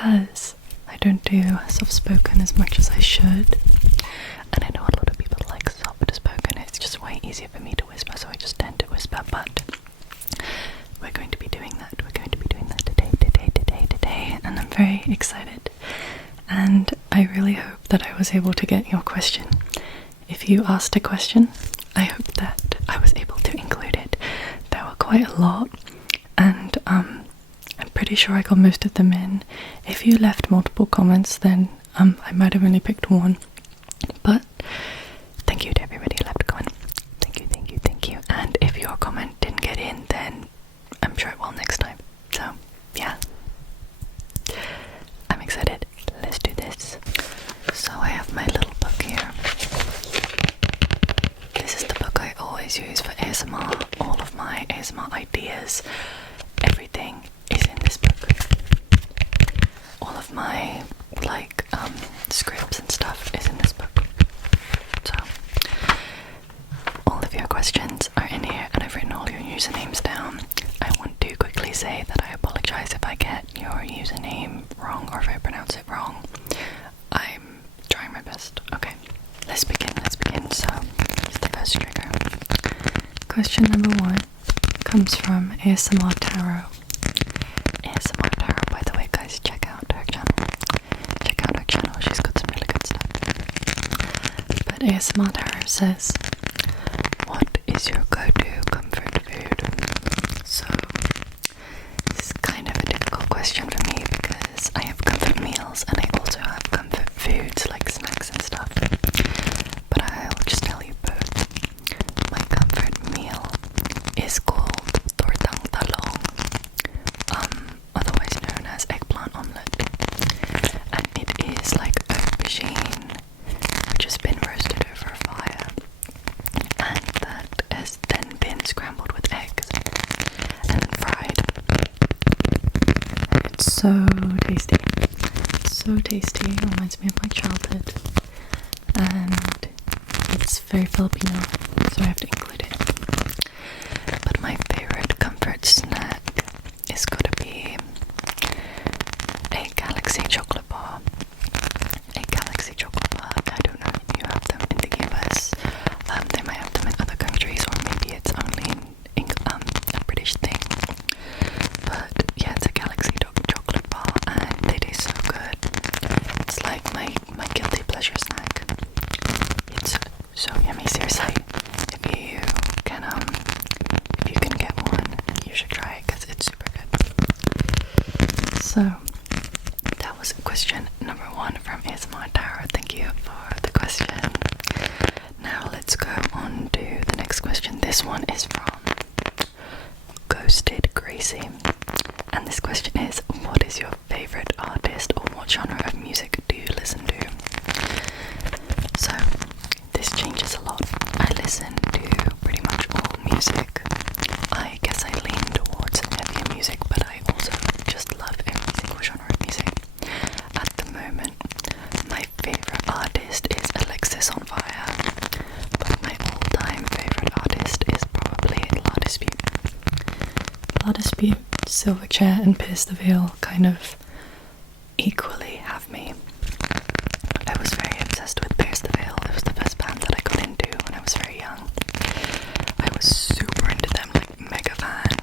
because I don't do soft-spoken as much as I should, and I know a lot of people like soft-spoken. It's just way easier for me to whisper, so I just tend to whisper, but we're going to be doing that. We're going to be doing that today, and I'm very excited. And I really hope that I was able to get your question. If you asked a question, I hope that I was able to include it. There were quite a lot, and I'm pretty sure I got most of them in. If you left multiple comments, then I might have only picked one. But thank you to everybody who left a comment. Thank you. And if your comment didn't get in, then I'm sure it will next time. So yeah, I'm excited. Let's do this. So I have my little book here. This is the book I always use for ASMR. All of my ASMR ideas, everything is in this book. All of my scripts and stuff is in this book. So all of your questions are in here, and I've written all your usernames down. I want to quickly say that I apologise if I get your username wrong or if I pronounce it wrong. I'm trying my best. Okay, let's begin. So here's the first trigger. Question number 1 comes from ASMR Tarot. ASMR Tarot, by the way, guys, check out her channel. She's got some really good stuff. But ASMR Tarot says, what is your go-to comfort food? So this is kind of a difficult question for me because I have comfort meals and I also have comfort foods like snacks and stuff. But I'll just tell you both. My comfort meal is called tortang talong, otherwise known as eggplant omelette, and it is like aubergine which has been roasted over a fire, and that has then been scrambled with eggs and fried. It's so tasty. It reminds me of my childhood, and it's very Filipino, so I have to include it. But my favorite comfort snack is gonna be a Galaxy chocolate bar. I don't know if you have them in the US. They might have them in other countries, or maybe it's only a British thing. But yeah, it's a Galaxy chocolate bar, and they taste so good. It's like my guilty pleasure snack. It's so yummy, seriously. If you can get one, you should try it because it's super good. So that was question number 1 from ASMR Tarot. Thank you for the question. Now let's go on to the next question. This one is from Ghosted Gracie, and this question is, what is your favorite artist, or what genre of music do you listen to? So this changes a lot. I listen to pretty much all music. I guess I lean towards heavier music, but I also just love every single genre of music. At the moment, my favorite artist is Alexis on Fire, but my all-time favorite artist is probably La Dispute. La Dispute, Silverchair and Pierce the Veil kind of equally have me. I was very obsessed with Pierce the Veil. It was the first band that I got into when I was very young. I was super into them, like mega fan,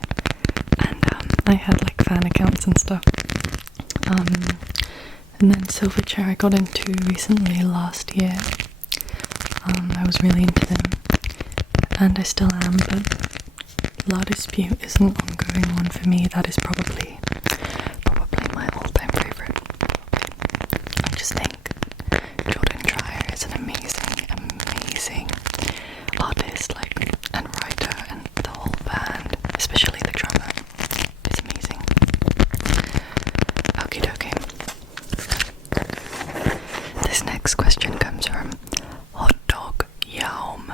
and I had like fan accounts and stuff. And then Silverchair I got into recently last year. I was really into them, and I still am, but La Dispute is an ongoing one for me. That is probably my all-time favorite. I just think Jordan Dreyer is an amazing artist, and writer, and the whole band, especially the drummer, is amazing. Okie dokie. This next question comes from Hot Dog Yaum.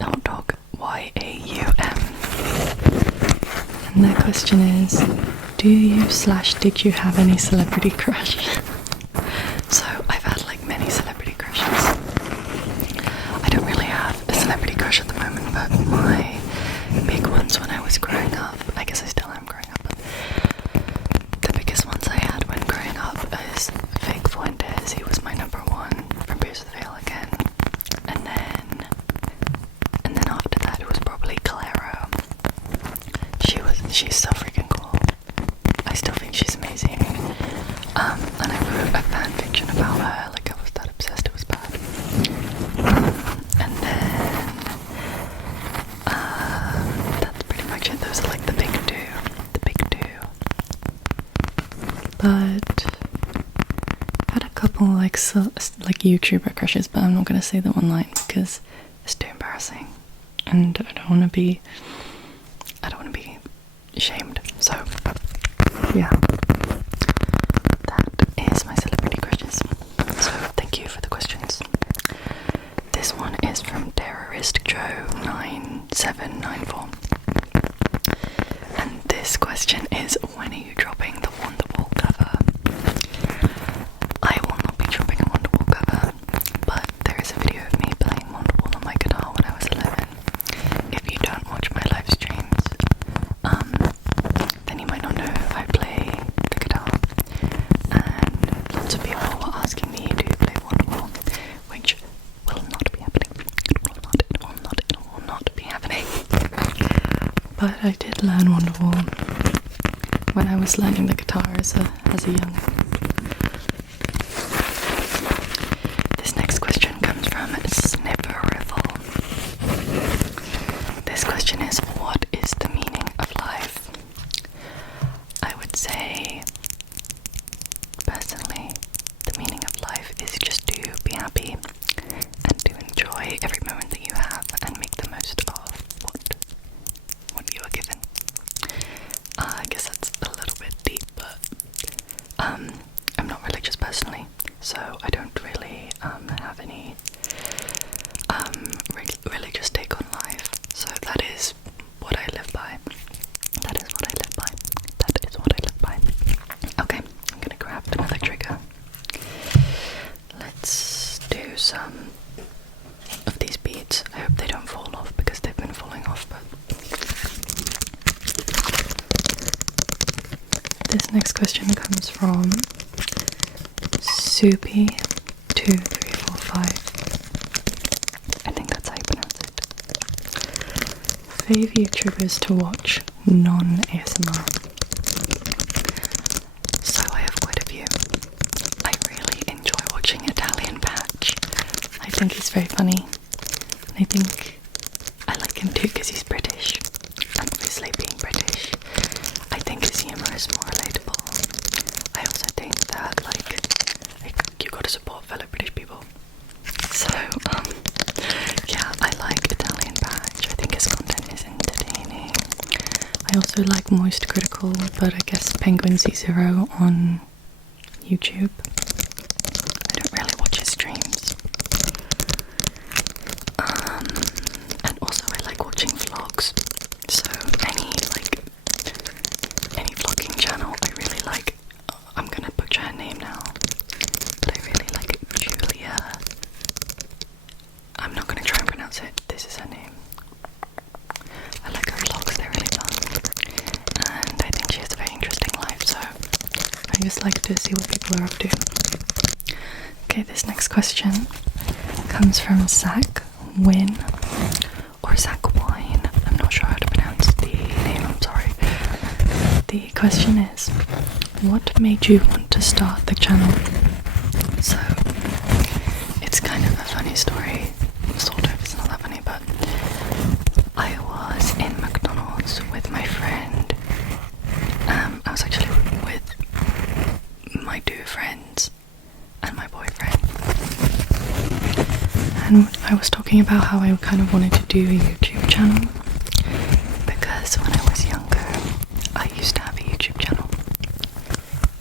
Hot Dog Y-A-U-M. And their question is, do you/did you have any celebrity crush? So I've had like many celebrity crushes. I don't really have a celebrity crush at the moment, but my big ones when I was growing up, I guess I still am growing up, but the biggest ones I had when growing up but I've had a couple like YouTuber crushes, but I'm not gonna say them online because it's too embarrassing, and I don't want to be shamed. So yeah, that is my celebrity crushes. So thank you for the questions. This one is from Terrorist Joe 9794. And this question is, when are you dropping the Wonderwall cover? I will not be dropping a Wonderwall cover, but there is a video of me playing Wonderwall on my guitar when I was 11. If you don't watch my live streams, then you might not know I play the guitar. And lots of people were asking me to play Wonderwall, which will not be happening. It will not be happening. But I did learn Wonderwall when I was learning the guitar as a young. This next question comes from Snipperriffle. This question is, what is the meaning of life? I would say, personally, the meaning of life is just to be happy and to enjoy every moment that you have and make the most of what you are given. I guess that's a little bit deep, but I'm not religious personally, so I don't really have any religious take on life. So that is what I live by. That is what I live by. That is what I live by. Okay, I'm gonna grab another trigger. Let's do some of these beads. I hope they don't fall off because they've been falling off, but this next question comes from Soupy2345. I think that's how you pronounce it. Fave YouTubers to watch non-ASMR. So I have quite a few. I really enjoy watching Italian Patch. I think he's very funny. I think I like him too because he's British. And obviously being British, I think his humour is more relatable. I also think that like you gotta support fellow British people. So yeah, I like Italian Patch. I think his content is entertaining. I also like Moist Critical, but I guess Penguin Z0 on YouTube. I don't really watch his streams. And also I like watching vlogs. So any vlogging channel I really like. I'm gonna butcher her name now, but I really like Julia. I'm not gonna try and pronounce it. This is her name. I like her vlogs, they're really fun. And I think she has a very interesting life, so I just like to see what people are up to. Okay, this next question comes from Zach Win, or Zach Wine. I'm not sure how to pronounce the name, I'm sorry. The question is, what made you want to start the channel? So, it's kind of a funny story, sort of, it's not that funny, but I was in McDonald's with my friend. I was actually with my two friends and my boyfriend. And I was talking about how I kind of wanted to do a YouTube channel because when I was younger, I used to have a YouTube channel.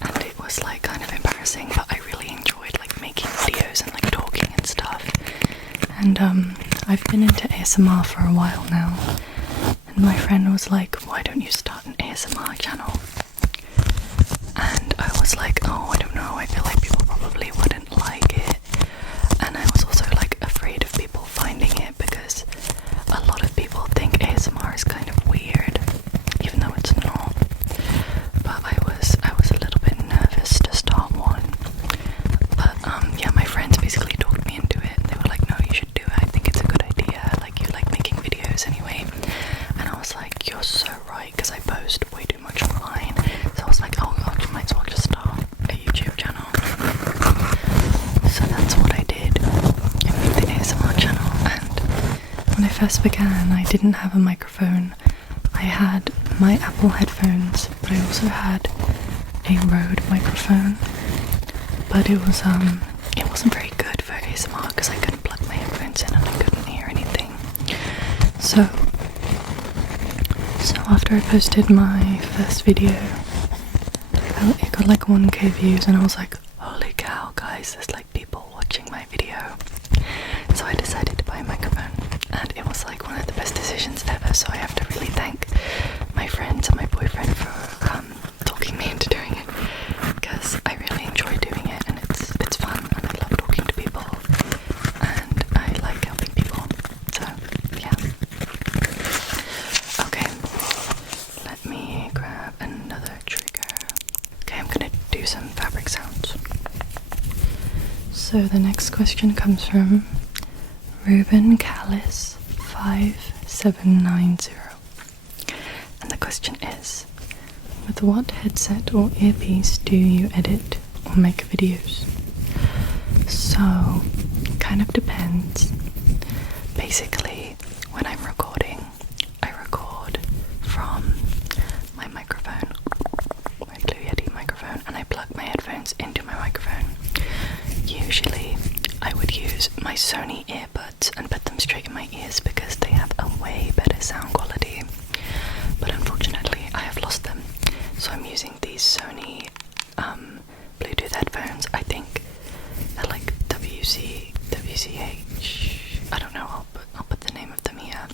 And it was like kind of embarrassing, but I really enjoyed like making videos and like talking and stuff. And I've been into ASMR for a while now. And my friend was like, why don't you start an ASMR channel? And I was like, oh, I don't know, I feel like people probably wouldn't like it. And I was also like afraid of people finding it because a lot of people think ASMR is kind of weird, even though it's not. But I was a little bit nervous to start one. But yeah, my friends basically talked me into it. They were like, no, you should do it, I think it's a good idea, like you like making videos anyway. And I was like, you're so right, because I post way too much online. So I was like, oh, I might as well just start a YouTube channel. So that's what I did. I made the ASMR channel, and when I first began, I didn't have a microphone. I had my Apple headphones, but I also had a Rode microphone, but it wasn't very good for ASMR because I couldn't plug my headphones in and I couldn't hear anything. So after I posted my first video, it got like 1k views and I was like, holy cow guys, there's like people watching my video. So I decided to buy a microphone, and it was like one of the best decisions ever, so I have to really thank my friends and my boyfriend for talking me into doing it, because I really enjoy doing it and it's fun and I love talking to people and I like helping people, so yeah. Okay, let me grab another trigger. Okay, I'm gonna do some fabric sounds. So the next question comes from Ruben Callis 5790, and the question is, with what headset or earpiece do you edit or make videos? So, kind of depends. Basically, when I'm recording, I record from my microphone, my Blue Yeti microphone, and I plug my headphones into my microphone. Usually, I would use my Sony earbuds and put them straight in my ears because they have a way better sound quality. But unfortunately, I have lost them. So I'm using these Sony Bluetooth headphones. I think they're like WCH. I don't know. I'll put the name of them here.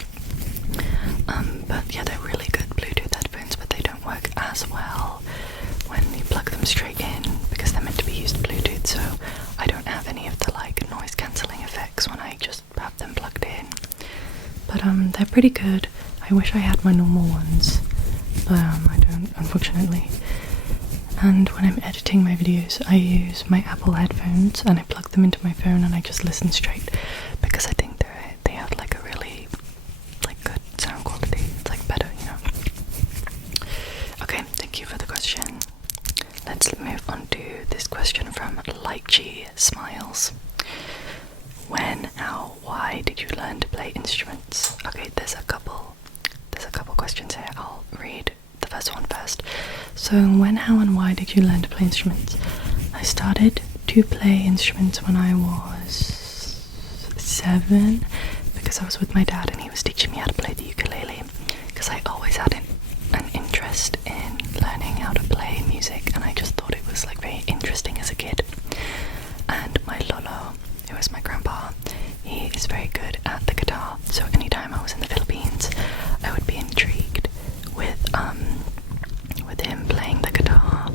But yeah, they're really good Bluetooth headphones, but they don't work as well when you plug them straight in because they're meant to be used Bluetooth. So I don't have any of the like noise cancelling effects when I just have them plugged in. But they're pretty good. I wish I had my normal ones, but I don't, unfortunately. And when I'm editing my videos, I use my Apple headphones and I plug them into my phone and I just listen straight because I think they have like a really like good sound quality. It's like better, you know. Okay, thank you for the question. Let's move on to this question from Lychee Smiles. When, how, why did you learn to play instruments? Okay, there's a couple questions here. I'll read the first one first. So, when, how, and why did you learn to play instruments? I started to play instruments when I was 7 because I was with my dad and he was teaching me how to play the ukulele because I always had an interest in learning how to play music and I just thought it was like very interesting as a kid. And my lolo, who is my grandpa, he is very good at the guitar, so anytime I was in the Philippines I would be intrigued with him playing the guitar,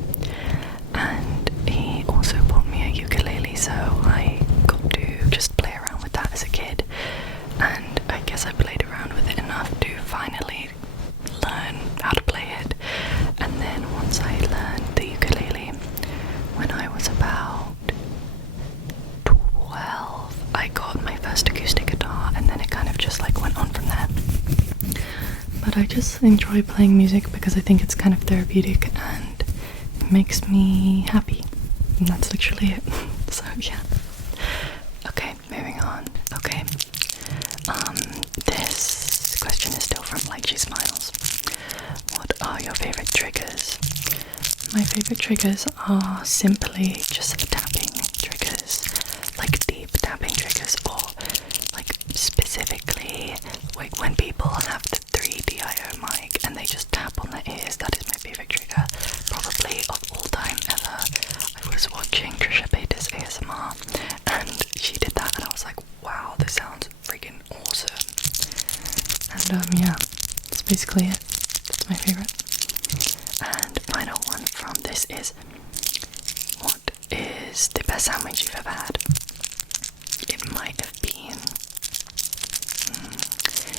and he also bought me a ukulele, so I got to just play around with that as a kid, and I guess I played around with it enough to finally learn how to play it. And then once I learned the ukulele when I was about 12, I got my first acoustic guitar, and then it kind of just like went on from there. But I just enjoy playing music because I think it's kind of therapeutic and it makes me happy, and that's literally it. So yeah. Okay, moving on. Okay, this question is still from Lychee Smiles. What are your favourite triggers? My favourite triggers are simply just tapping triggers, like deep tapping triggers, or like specifically like when people have the 3DIO mic and they just tap on their ears. That is my favourite trigger, probably of all time ever. I was watching Trisha Paytas ASMR and she did that and I was like, wow, this sounds freaking awesome. And yeah, that's basically it. That's my favourite. And final one from this is, what is the best sandwich you've ever had? It might have been,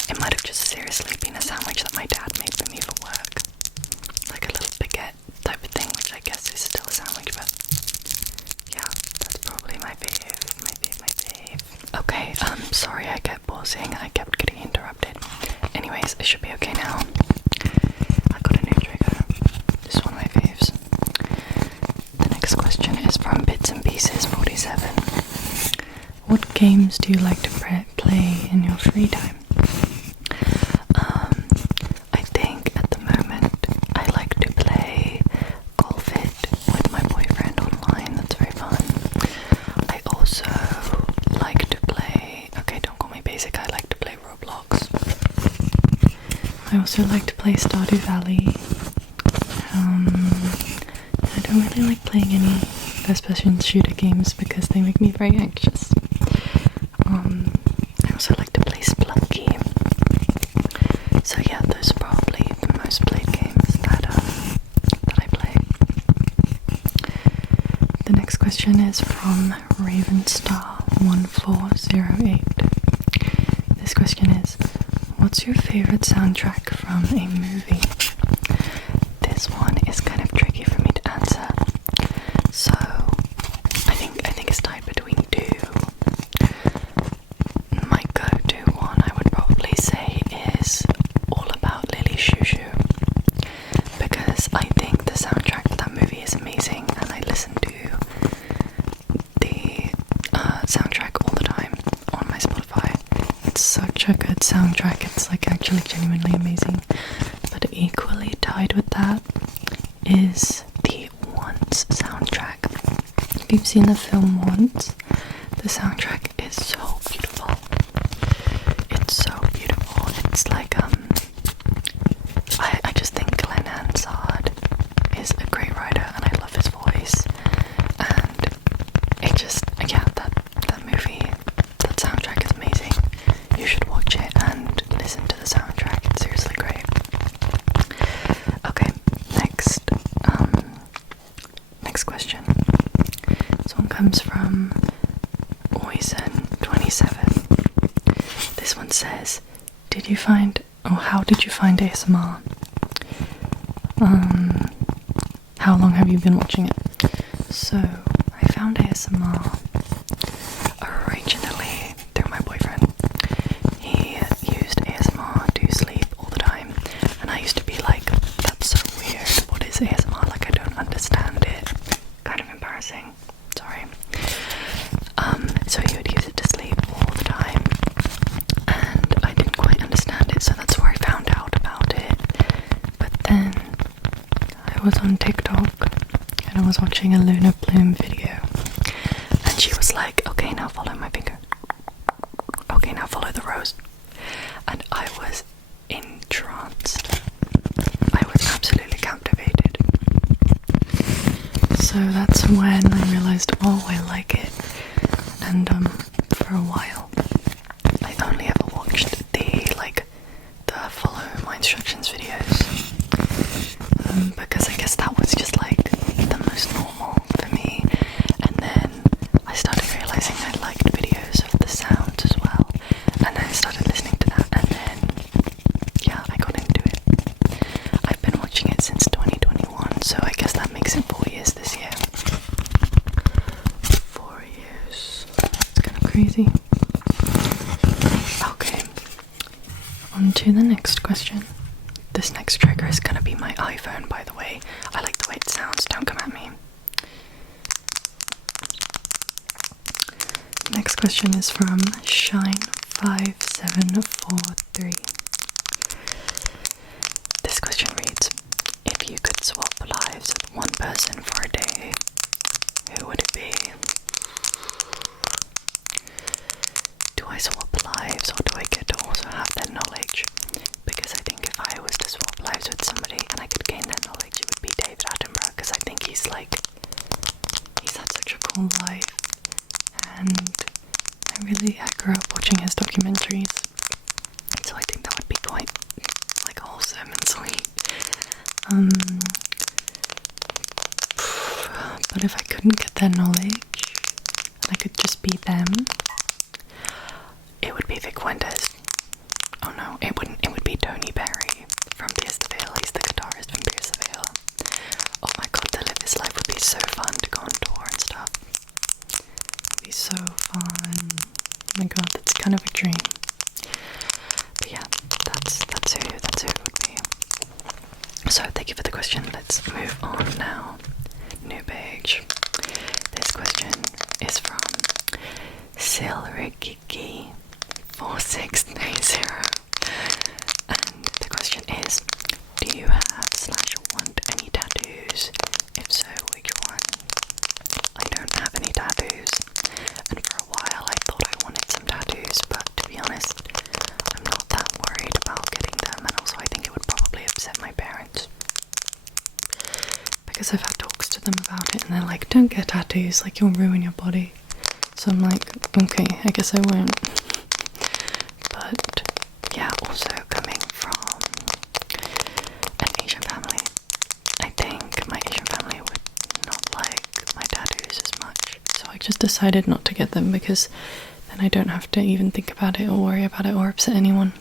it might have just seriously been a sandwich that my dad made for me for work. Like a little baguette type of thing, which I guess is still a sandwich, but yeah, that's probably my fave. Okay, sorry I kept pausing, I kept getting interrupted. Anyways, it should be okay now. I got a new trigger. This is one of my faves. The next question is from Bits and Pieces 47. What games do you like to play in your free time? I think at the moment I like to play Golf It with my boyfriend. also like to play Stardew Valley. I don't really like playing any first-person shooter games because they make me very anxious. I also like to play Splunky. So yeah, those are probably the most played games that I play. The next question is from Ravenstar1408. This question is, what's your favourite soundtrack from a movie? This one is kind of tricky for me to answer. So I think it's tied between two. My go-to one I would probably say is All About Lily Shoo Shoo, because I think the soundtrack to that movie is amazing, and I listen to the soundtrack all the time on my Spotify. It's such a good soundtrack, it's like actually genuinely amazing. But equally tied with that is the Once soundtrack. If you've seen the film Once, the soundtrack is so beautiful. It's so beautiful. It's like I just think Glenn Hansard is a great writer, and I love his voice. And it just, yeah, that movie, that soundtrack is amazing. You should watch it and listen to the soundtrack. It's seriously great. Okay, next question. This one comes from Oisen27. This one says, how did you find ASMR? How long have you been watching it? So, I found ASMR originally through my boyfriend. He used ASMR to sleep all the time, and I used to be like, that's so weird, what is ASMR? Like, I don't understand it. Kind of embarrassing, sorry. So he would use it to sleep all the time, and I didn't quite understand it, so that's where I found out about it. But then I was on TikTok and I was watching a Luna Bloom video, and she was like, okay, now follow my finger. Okay, now follow the rose. And I was entranced. I was absolutely captivated. So that's when I realised, oh, I like it. And for a while, I only ever watched the follow my instructions videos, because I guess that was just like the most normal for me. And then I started realising I liked videos of the sounds as well, and then I started listening to that, and then yeah, I got into it. I've been watching it since 2021, so I guess that makes it 4 years this year. 4 years. It's kind of crazy. Okay, on to the next question. This next trigger is gonna be my iPhone, by the way. I like the way it sounds, don't come at me. Next question is from Shine5743. This question reads, if you could swap lives with one person for a day, who would it be? Do I swap lives, or do I get to also have their knowledge? Because I think if I was to swap lives with somebody and I could gain their knowledge, it would be David Attenborough, because I think he's had such a cool life, and I grew up watching his documentaries, so I think that would be quite wholesome and sweet. But if I couldn't get their knowledge and I could just be them, it would be Vic Fuentes. Oh no, it wouldn't. It would be Tony Berry from Pierce the Veil. He's the guitarist from Pierce the Veil. Oh my god, to live his life would be so fun, to go on tour and stuff. It'd be so fun. Oh my god, that's kind of a dream. But yeah, that's who it would be. So thank you for the question. Let's move on now. New page. This question is from Silrigigi4690, and the question is, do you have/want any tattoos? If so, which one? I don't have any tattoos, and for a while I thought I wanted some tattoos, but to be honest, I'm not that worried about getting them, and also I think it would because I've had talks to them about it and they're like, don't get tattoos, like you'll ruin your body. So I'm like, okay, I guess I won't. But yeah, also coming from an Asian family, I think my Asian family would not like my tattoos as much. So I just decided not to get them because then I don't have to even think about it or worry about it or upset anyone.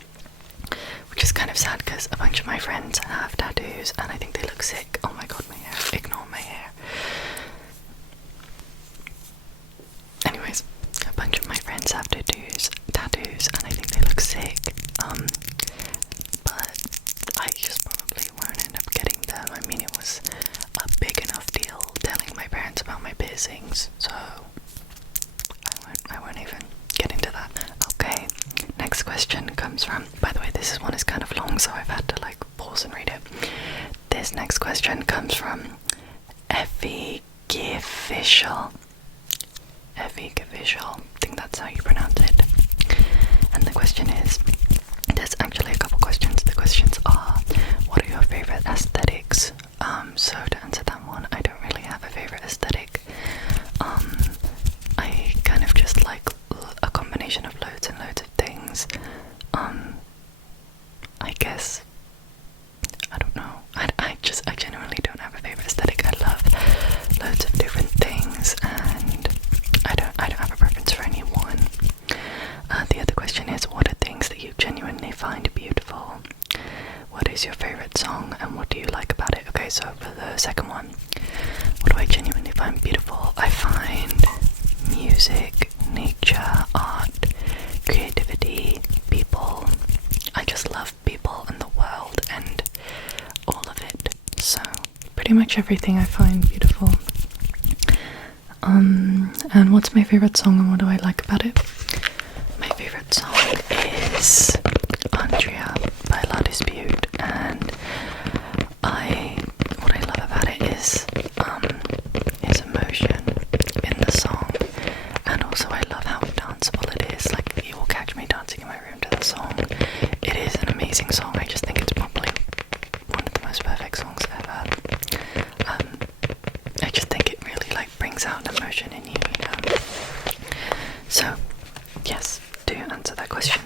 Which is kind of sad because a bunch of my friends have tattoos and I think they look sick. Oh my god, my hair. Ignore my hair. Anyways, a bunch of my friends have tattoos and I think they look sick. But I just probably won't end up getting them. I mean, it was a big enough deal telling my parents about my piercings, so I won't even get into that. Okay, next question comes from, by the way, this one is kind of long, so I've had to like pause and read it. This next question comes from Effie Gifficial. Effie Gifficial, I think that's how you pronounce it. And the question is, there's actually a couple questions. The questions are, what are your favourite aesthetics? So to answer that one, I don't really have a favourite aesthetic. I kind of just like a combination of loads and loads of things. I guess, I don't know, I genuinely don't have a favourite aesthetic. I love loads of different things and I don't have a preference for any one. The other question is, what are things that you genuinely find beautiful? What is your favourite song and what do you like about it? Okay, so for the second one, what do I genuinely find beautiful? I find music, nature, art, creativity, people. I just love people and the world and all of it. So pretty much everything I find beautiful. And what's my favourite song and what do I like about it? My favourite song is Andrea by La Dispute, and what I love about it is his emotion in the song, and also I love how danceable it is. Like, you will catch me dancing in my room to the song. It is an amazing song. I just think it's probably one of the most perfect songs ever. I just think it really like brings out an emotion in you, you know. So yes, to answer that question,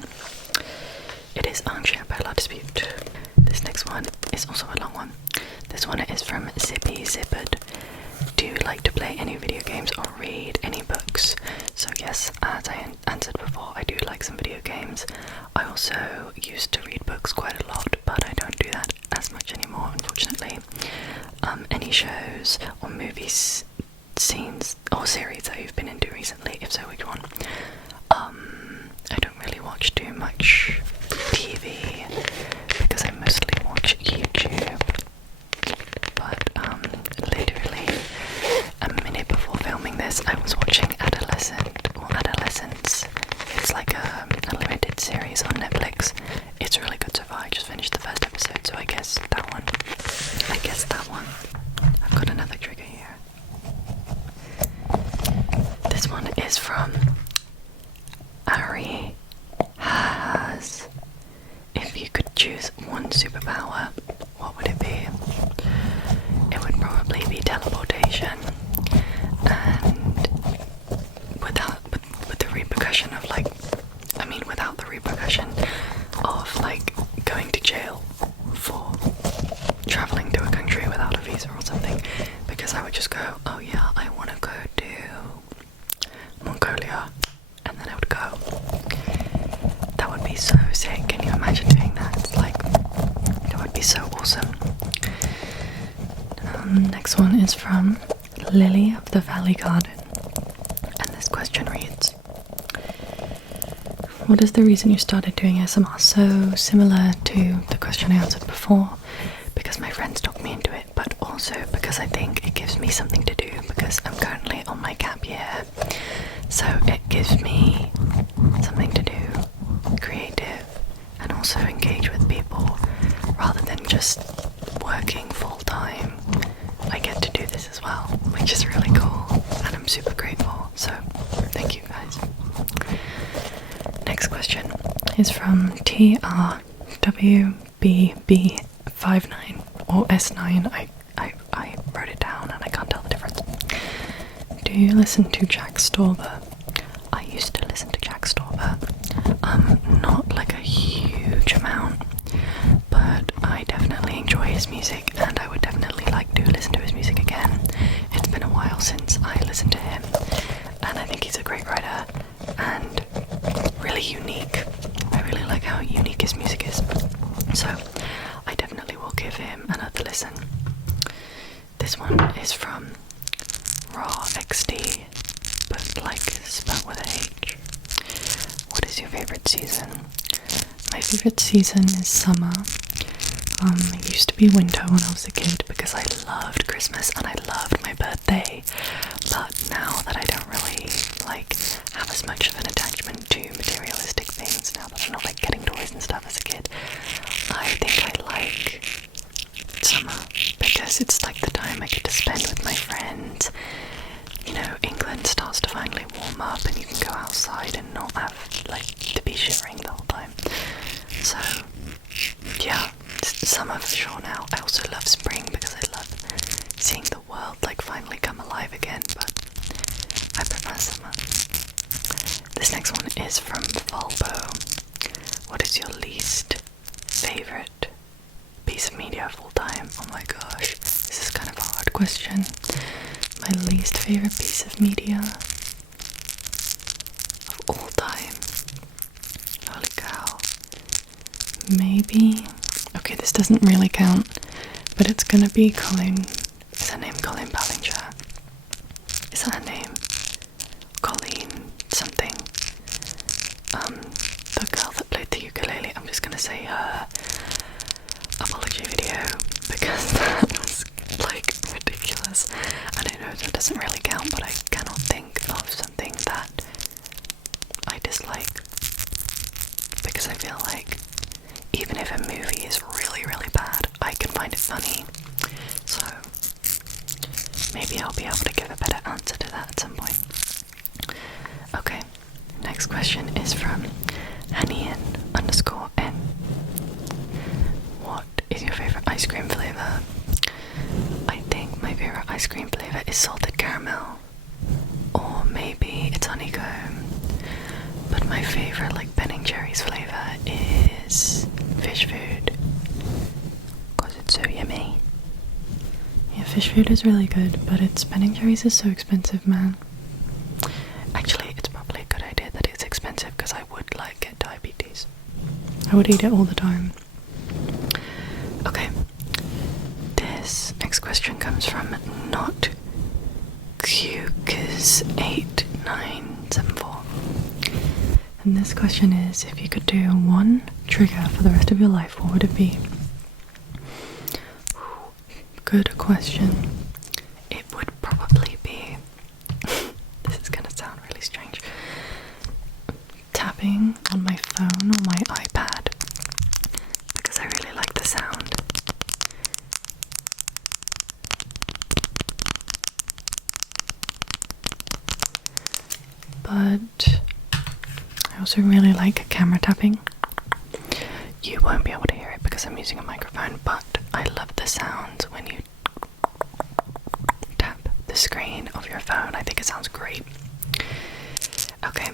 it is Andrea by La Dispute. This next one is also a long one. This one is from Zippy Zippard. Do you like to play any video games or read any books? So yes, as I answered before, I do like some video games. I also used to read books quite a lot, but I don't do that as much anymore, unfortunately. Any shows or movies, scenes or series that you've been into recently? If so, which one? I don't really watch too much TV because I mostly watch YouTube. But literally a minute before filming this, I was watching Adolescence. It's like a limited series on Netflix. It's really good so far. I just finished the first episode, so I guess that one. I've got another trigger here. This one is from Ari Has. If you could choose one superpower, what would it be? It would probably be teleportation, and with the repercussion of without the repercussion of like going to jail for traveling to a country without a visa or something, because I would just go, oh yeah, I want to go to Mongolia, and then I would go. That would be so sick. Can you imagine doing that? It's like, that would be so awesome. Next one is from Lily of the Valley Garden, and this question reads, what is the reason you started doing ASMR? So similar to the question I answered before, because my friends talked me into it, but also because I think it gives me something to do, because I'm currently on my gap year, so it gives me something to do, creative, and also engage with people, rather than just working full time. I get to do this as well, which is really cool, and I'm super grateful, so thank you guys. Next question is from TRWBB59 or S9. I wrote it down. do listen to Jack Stauber. I used to listen to Jack Stauber, not like a huge amount, but I definitely enjoy his music, and I would definitely like to listen to his music again. It's been a while since I listened to him, and I think he's a great writer and really unique. I really like how unique his music is, so I definitely will give him another listen. This one is from Raw XD, but like spelled with an H. What is your favourite season? My favourite season is summer. It used to be winter when I was a kid because I loved Christmas and I loved my birthday. But now that I don't really like have as much of an attachment to materialistic things, now that I'm not like getting toys and stuff as a kid, I think I like summer because it's like the time I get to spend with my friends. You know, England starts to finally warm up and you can go outside and not have like to be shivering the whole time. So yeah, summer for sure now. I also love spring because I love seeing the world like finally come alive again, but I prefer summer. This next one is from Volbo. What is your least favourite piece of media of all time? Oh my gosh, this is kind of a hard question. My least favourite piece of media of all time. Holy cow. Maybe, okay, this doesn't really count, but it's gonna be Colleen. Is her name Colleen Ballinger? Is that her name? Colleen something. The girl that played the ukulele. I'm just gonna say her apology video because that was like ridiculous. And I know that doesn't really count, but I cannot think of something that I dislike, because I feel like even if a movie is really, really bad, I can find it funny. So maybe I'll be able to give a better answer to that at some point. Okay, next question is from Hanian_N. What is your favourite ice cream flavour? I think my favourite ice cream flavour is salted caramel, or maybe it's honeycomb, but my favourite like Ben & Jerry's flavour is fish food, because it's so yummy. Yeah, fish food is really good, but Ben & Jerry's is so expensive, man. Actually, it's probably a good idea that it's expensive, because I would like get diabetes. I would eat it all the time. Okay, this next question comes from Not Qcuz8974. And this question is, if you could do one trigger for the rest of your life, what would it be? Good question. It would probably be, this is gonna sound really strange, tapping on my phone or my iPad, because I really like the sound. But I also really like camera tapping. You won't be able to hear it because I'm using a microphone, but I love the sound when you tap the screen of your phone. I think it sounds great. Okay,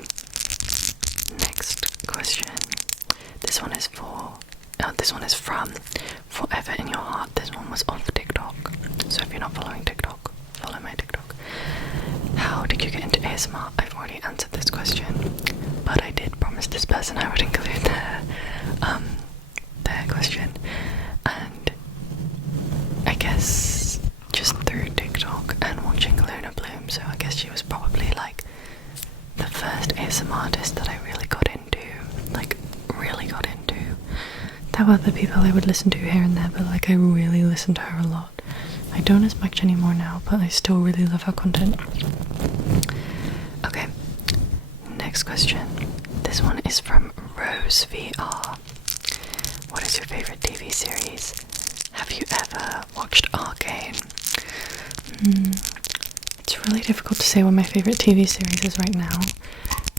next question. This one is from Forever in Your Heart. This one was off TikTok, so if you're not following TikTok, follow my TikTok. How did you get into ASMR? I've already answered this question, but I did promise this person I would include their question, and I guess just through TikTok and watching Luna Bloom. So I guess she was probably like the first ASMR artist that I really got into. There were other people I would listen to here and there, but like I really listened to her a lot. I don't as much anymore now, but I still really love her content. Okay, next question. This one is from Rose VR. What is your favourite TV series? Have you ever watched Arcane? It's really difficult to say what my favourite TV series is right now.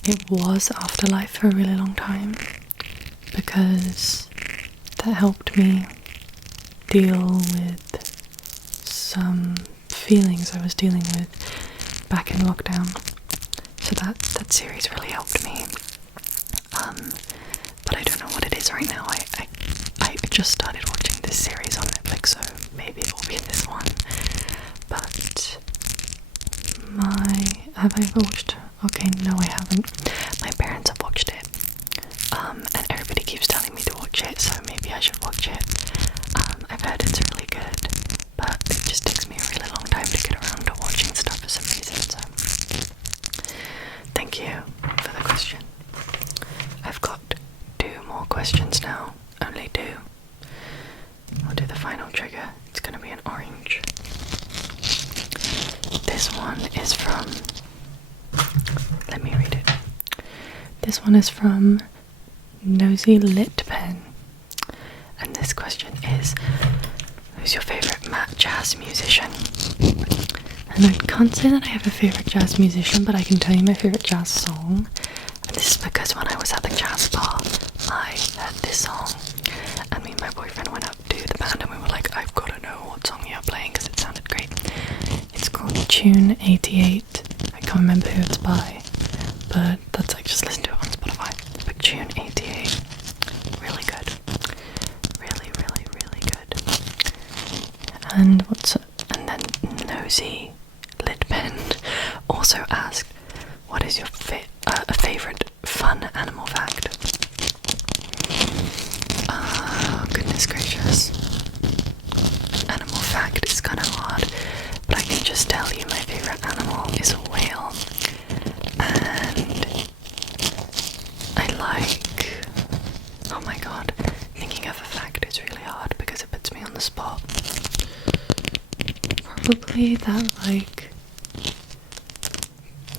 It was Afterlife for a really long time, because that helped me deal with some feelings I was dealing with back in lockdown, so that series really helped me. But I don't know what it is right now. I just started watching this series on Netflix, so maybe it will be this one. But have I ever watched? Okay, no, I haven't. My parents have watched it, and everybody keeps telling me to watch it, so maybe I should watch it. I've heard it's really good, but it just takes me a really long time to get around to watching stuff for some reason. So, thank you for the question. I've got 2 more questions now. Only 2. I'll do the final trigger. It's gonna be an orange. This one is from... Let me read it. This one is from Nosy Lit Pen. And this question is, who's your favourite jazz musician? And I can't say that I have a favourite jazz musician, but I can tell you my favourite jazz song. And this is because when I was at the jazz bar, I heard this song, and me and my boyfriend went up to the band and we were like, I've got to know what song you're playing because it sounded great. It's called Tune 88. I can't remember who it's by, but that's like, just listen to it on Spotify. But Tune 88, really good. Really, really, really good. And then Nosy Lit Pen also asked, what is your favourite fun animal fact? Oh, goodness gracious. Animal fact is kind of hard, but I can just tell you my favourite animal is a whale. And I like... Oh my god, thinking of a fact is really hard because it puts me on the spot. Probably that, like,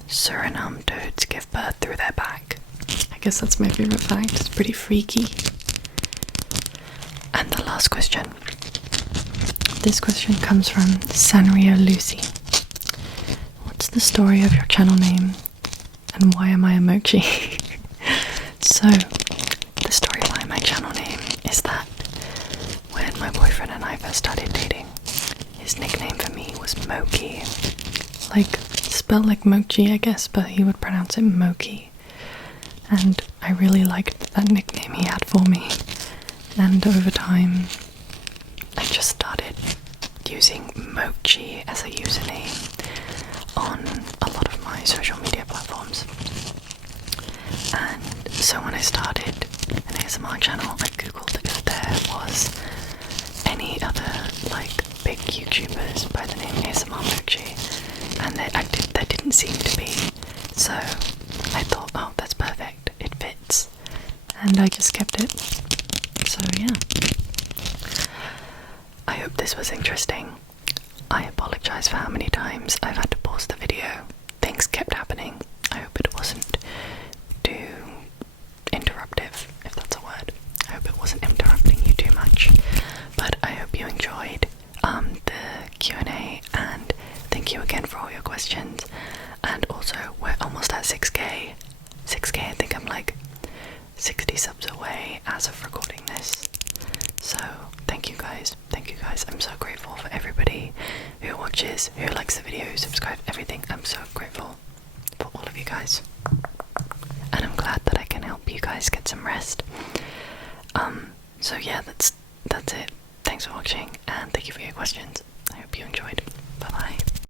Suriname toads give birth through their back. I guess that's my favourite fact. It's pretty freaky. And the last question. This question comes from Sanrio Lucy. What's the story of your channel name and why am I a mochi? So, the story behind my channel name is that when my boyfriend and I first started dating, his nickname for me was Moki. Like, spelled like mochi, I guess, but he would pronounce it Moki. And I really liked that nickname he had for me. And over time, I just started using Mochi as a username on a lot of my social media platforms. And so when I started an ASMR channel, I googled if there was any other like big YouTubers by the name ASMR Mochi, and there didn't seem to be. So I thought, oh, that's perfect, it fits, and I just kept it. So yeah, I hope this was interesting. I apologise for how many times I've had to pause the video. Things kept happening. I hope it wasn't too interruptive, if that's a word. I hope it wasn't interrupting you too much. But I hope you enjoyed the Q&A, and thank you again for all your questions. And also, we're almost at 6k. 6k, I think I'm like 60 subs away as of recording this. So, thank you guys. Thank you guys. I'm so grateful for everybody who watches, who likes the video, who subscribes, everything. I'm so grateful for all of you guys. And I'm glad that I can help you guys get some rest. So yeah, that's it. Thanks for watching, and thank you for your questions. I hope you enjoyed. Bye bye.